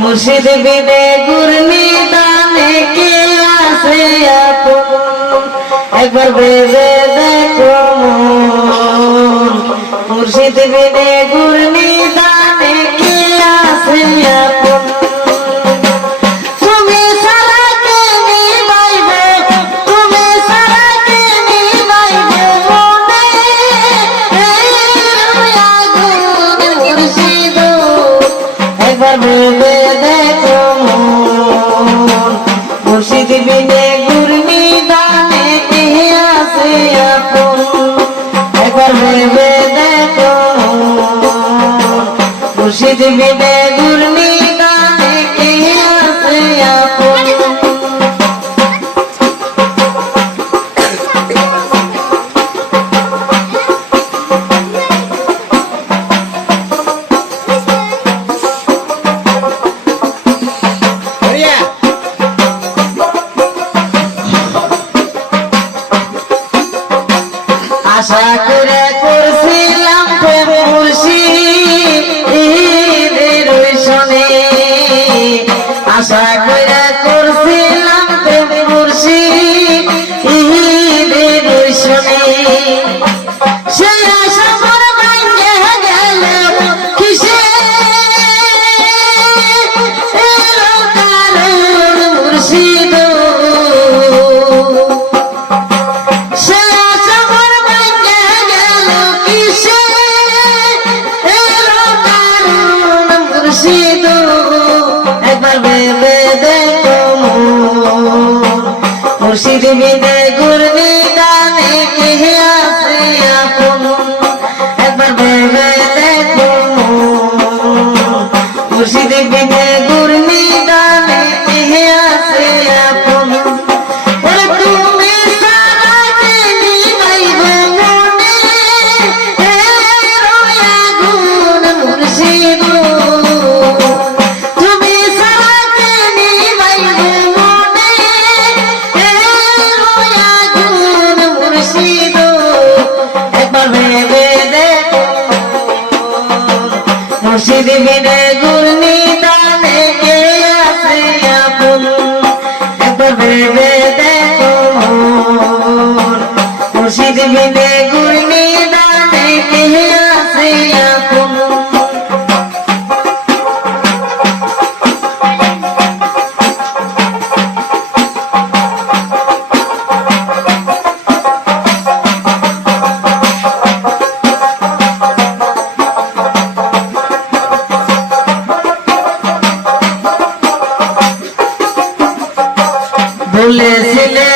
মুর্শিদ বিনে গুরনি দানে কে আসে আপন? একবার বেজে দেখো মুর্শিদ বিনে গুরনি দানে কে আসে আপন দিবে বেগুনি গায়ে কে আসে আপন Saca. মুর্শিদ বিদায় খুশির বিনে গুরনি তালে কে আছে আপন একবার ভেবে দেখো খুশির বিনে গুরনি বলেছিলে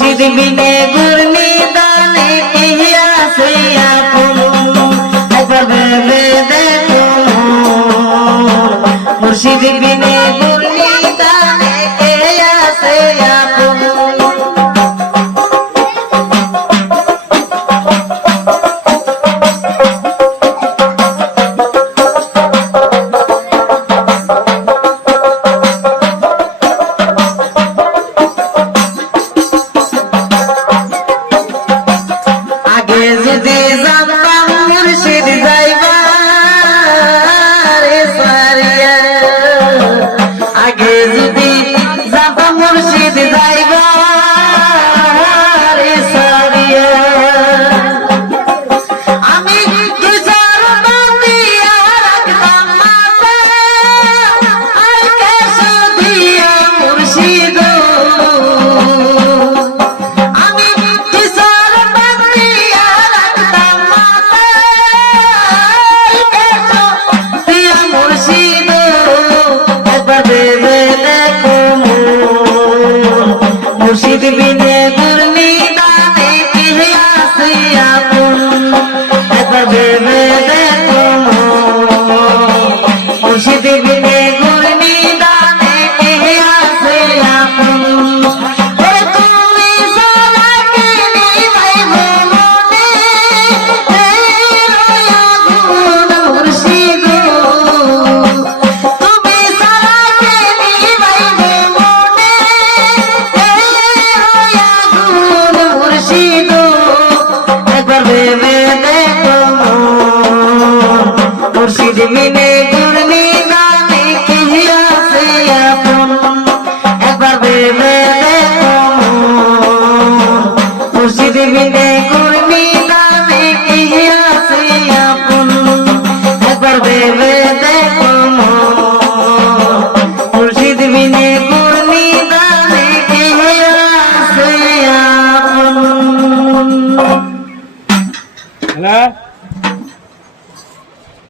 মুর্শিদ বিনে গুরনি দানে কিয়া সইয়া পুলু একবার ভেবে দেখো মুর্শিদ বিনে दी মুর্শিদ